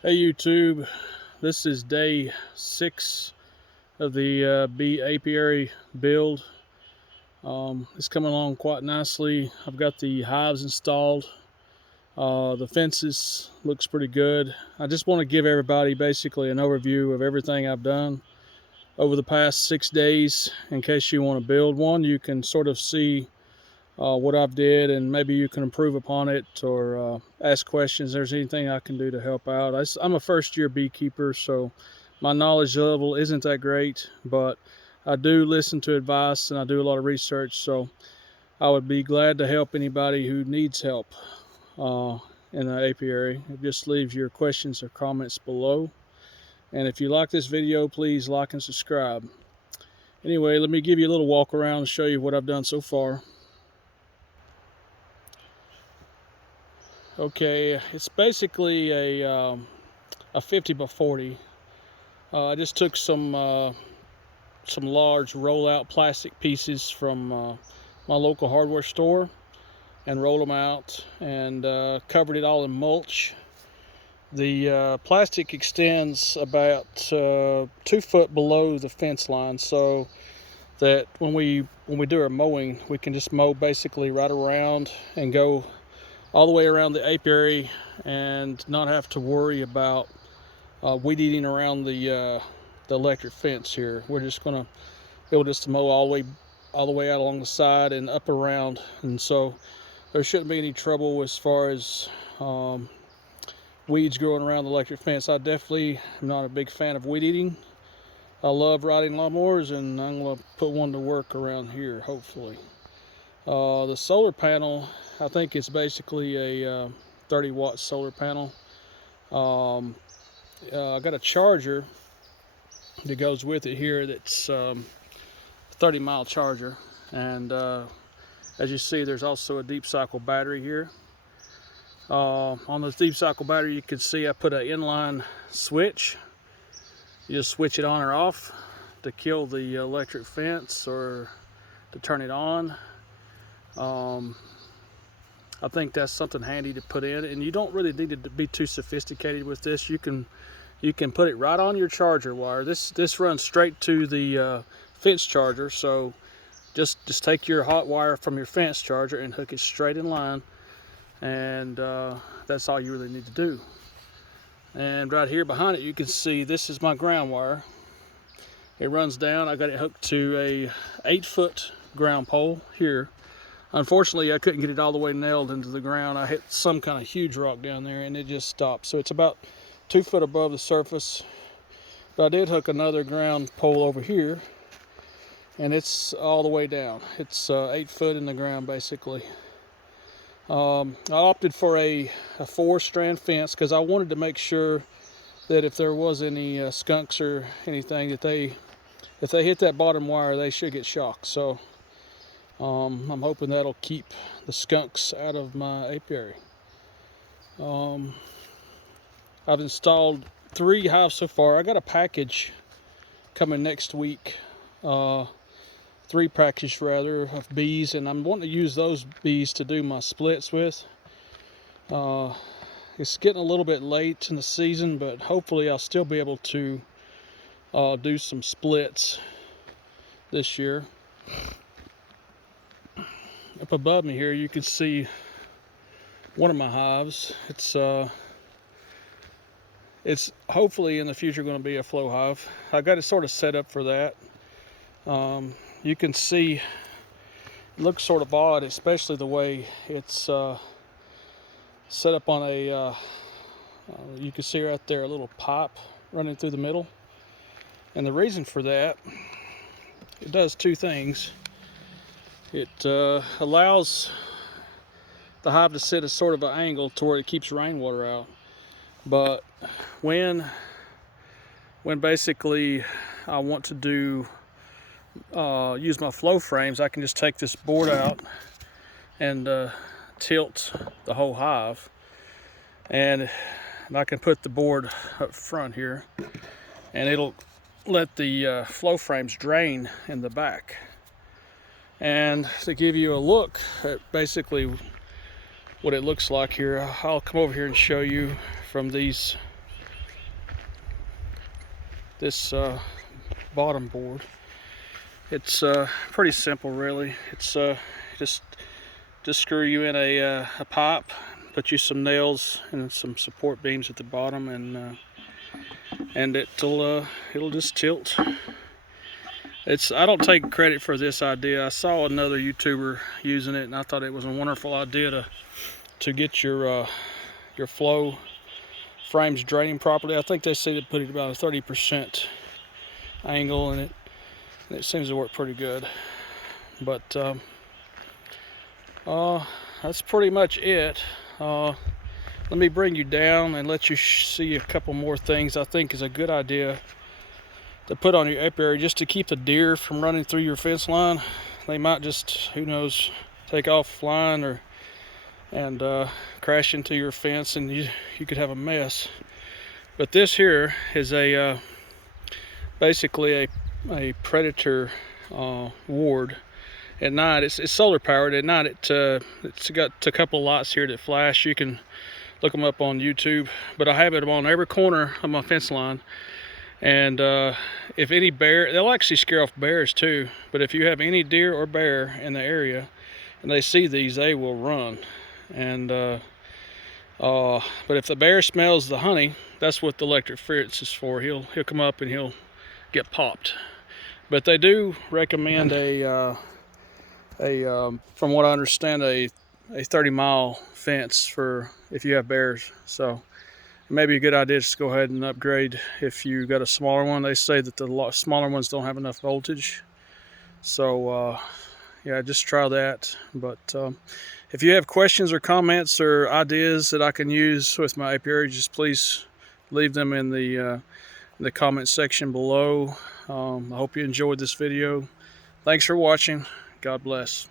Hey YouTube, this is day 6 of the bee apiary build. It's coming along quite nicely. I've got the hives installed. The fences looks pretty good. I just want to give everybody basically an overview of everything I've done over the past 6 days. In case you want to build one, you can sort of see what I've did, and maybe you can improve upon it or ask questions. There's anything I can do to help out. I'm a first-year beekeeper, so my knowledge level isn't that great, but I do listen to advice and I do a lot of research, so I would be glad to help anybody who needs help uh, in the apiary. Just leave your questions or comments below, and if you like this video, please like and subscribe. Anyway, let me give you a little walk around and show you what I've done so far. Okay, it's basically a 50 by 40. I just took some large roll-out plastic pieces from my local hardware store and rolled them out and covered it all in mulch. The plastic extends about 2 foot below the fence line, so that when we do our mowing, we can just mow basically right around and go all the way around the apiary and not have to worry about weed eating around the electric fence here. We're just gonna be able just to mow all the way out along the side and up around, and so there shouldn't be any trouble as far as weeds growing around the electric fence. I definitely am not a big fan of weed eating. I love riding lawnmowers, and I'm gonna put one to work around here, hopefully. The solar panel, I think it's basically a 30-watt solar panel. I got a charger that goes with it here that's 30-mile charger, and as you see, there's also a deep cycle battery here. On the deep cycle battery, you can see I put an inline switch. You just switch it on or off to kill the electric fence or to turn it on. I think that's something handy to put in, and you don't really need to be too sophisticated with this. You can put it right on your charger wire. This runs straight to the fence charger, so just take your hot wire from your fence charger and hook it straight in line, and that's all you really need to do. And right here behind it, you can see this is my ground wire. It runs down. I got it hooked to a 8-foot ground pole here. Unfortunately, I couldn't get it all the way nailed into the ground. I hit some kind of huge rock down there and it just stopped. So it's about 2 foot above the surface. But I did hook another ground pole over here, and it's all the way down. It's 8 foot in the ground basically. I opted for a 4-strand fence because I wanted to make sure that if there was any skunks or anything, that if they hit that bottom wire, they should get shocked. So I'm hoping that'll keep the skunks out of my apiary. I've installed 3 hives so far. I got a package coming next week, 3 packages rather, of bees, and I'm wanting to use those bees to do my splits with. It's getting a little bit late in the season, but hopefully I'll still be able to do some splits this year. Up above me here, you can see one of my hives. It's hopefully in the future going to be a flow hive. I got it sort of set up for that. You can see it looks sort of odd, especially the way it's set up on a you can see right there a little pipe running through the middle, and the reason for that, it does 2 things. It allows the hive to sit at sort of an angle to where it keeps rainwater out. But when basically I want to do use my flow frames, I can just take this board out and tilt the whole hive, and I can put the board up front here, and it'll let the flow frames drain in the back. And to give you a look at basically what it looks like here, I'll come over here and show you from these this bottom board. It's pretty simple, really. It's just screw you in a pipe, put you some nails and some support beams at the bottom, and it'll just tilt. I don't take credit for this idea. I saw another YouTuber using it, and I thought it was a wonderful idea to get your flow frames draining properly. I think they say to put it about a 30% angle in it, and it seems to work pretty good. But that's pretty much it. Let me bring you down and let you see a couple more things I think is a good idea to put on your apiary, just to keep the deer from running through your fence line. They might just, who knows, take off flying and crash into your fence, and you could have a mess. But this here is basically a predator ward. At night, it's solar powered. At night, it's got a couple of lights here that flash. You can look them up on YouTube. But I have it on every corner of my fence line. And if any bear, they'll actually scare off bears too. But if you have any deer or bear in the area and they see these, they will run. And but if the bear smells the honey, that's what the electric ferrets is for. He'll come up and he'll get popped. But they do recommend from what I understand, a 30-mile fence for if you have bears. So it may be a good idea just to go ahead and upgrade if you got a smaller one. They say that the smaller ones don't have enough voltage. So yeah, just try that. But if you have questions or comments or ideas that I can use with my apiary, just please leave them in the comment section below. I hope you enjoyed this video. Thanks for watching. God bless.